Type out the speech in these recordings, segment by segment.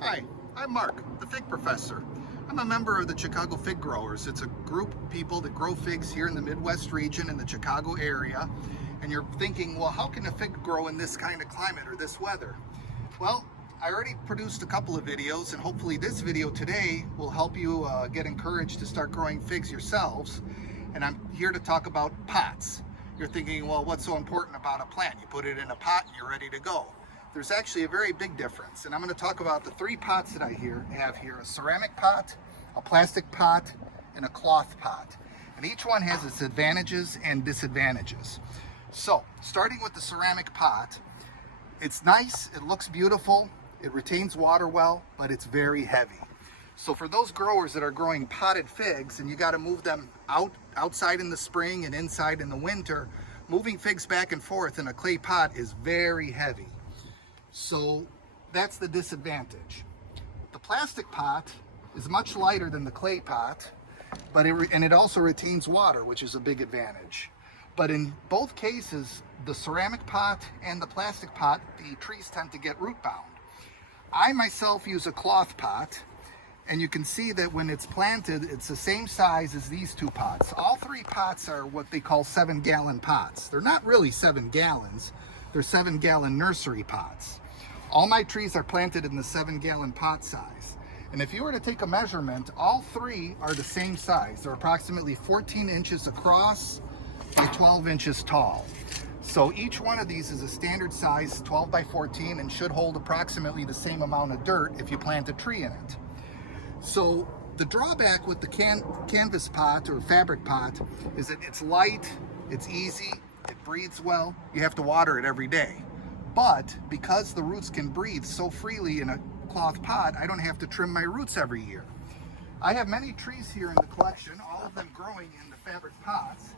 Hi, I'm Mark, the Fig Professor. I'm a member of the Chicago Fig Growers. It's a group of people that grow figs here in the Midwest region in the Chicago area. And you're thinking, well, how can a fig grow in this kind of climate or this weather? Well, I already produced a couple of videos, and hopefully this video today will help you get encouraged to start growing figs yourselves. And I'm here to talk about pots. You're thinking, well, what's so important about a plant? You put it in a pot and you're ready to go. There's actually a very big difference, and I'm going to talk about the three pots that I have here: a ceramic pot, a plastic pot, and a cloth pot. And each one has its advantages and disadvantages. So, starting with the ceramic pot, it's nice, it looks beautiful, it retains water well, but it's very heavy. So for those growers that are growing potted figs and you got to move them outside in the spring and inside in the winter, moving figs back and forth in a clay pot is very heavy. So that's the disadvantage. The plastic pot is much lighter than the clay pot, but it also retains water, which is a big advantage. But in both cases, the ceramic pot and the plastic pot, the trees tend to get root bound. I myself use a cloth pot, and you can see that when it's planted, it's the same size as these two pots. All three pots are what they call 7-gallon pots. They're not really 7 gallons, they're 7-gallon nursery pots. All my trees are planted in the 7-gallon pot size. And if you were to take a measurement, all three are the same size. They're approximately 14 inches across and 12 inches tall. So each one of these is a standard size 12 by 14 and should hold approximately the same amount of dirt if you plant a tree in it. So the drawback with the canvas pot or fabric pot is that it's light, it's easy, it breathes well. You have to water it every day. But because the roots can breathe so freely in a cloth pot, I don't have to trim my roots every year. I have many trees here in the collection, all of them growing in the fabric pots.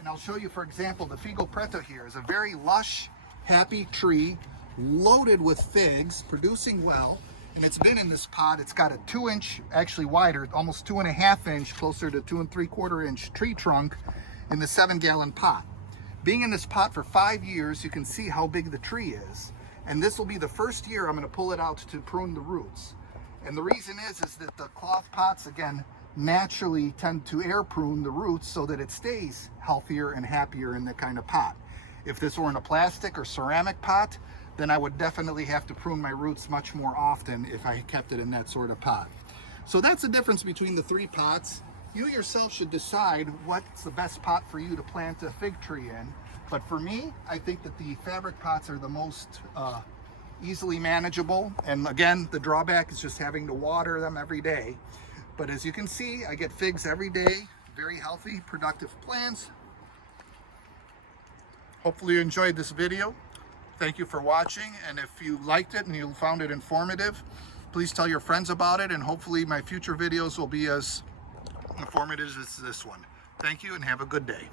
And I'll show you, for example, the Figo Preto here is a very lush, happy tree, loaded with figs, producing well. And it's been in this pot. It's got a 2-inch, actually wider, almost 2.5-inch, closer to 2 3/4-inch tree trunk in the 7-gallon pot. Being in this pot for 5 years, you can see how big the tree is. And this will be the first year I'm going to pull it out to prune the roots. And the reason is that the cloth pots, again, naturally tend to air prune the roots so that it stays healthier and happier in that kind of pot. If this were in a plastic or ceramic pot, then I would definitely have to prune my roots much more often if I kept it in that sort of pot. So that's the difference between the three pots. You yourself should decide what's the best pot for you to plant a fig tree in. But for me, I think that the fabric pots are the most easily manageable. And again, the drawback is just having to water them every day. But as you can see, I get figs every day, very healthy, productive plants. Hopefully you enjoyed this video. Thank you for watching, and if you liked it and you found it informative, please tell your friends about it, and hopefully my future videos will be as informative as this one. Thank you and have a good day.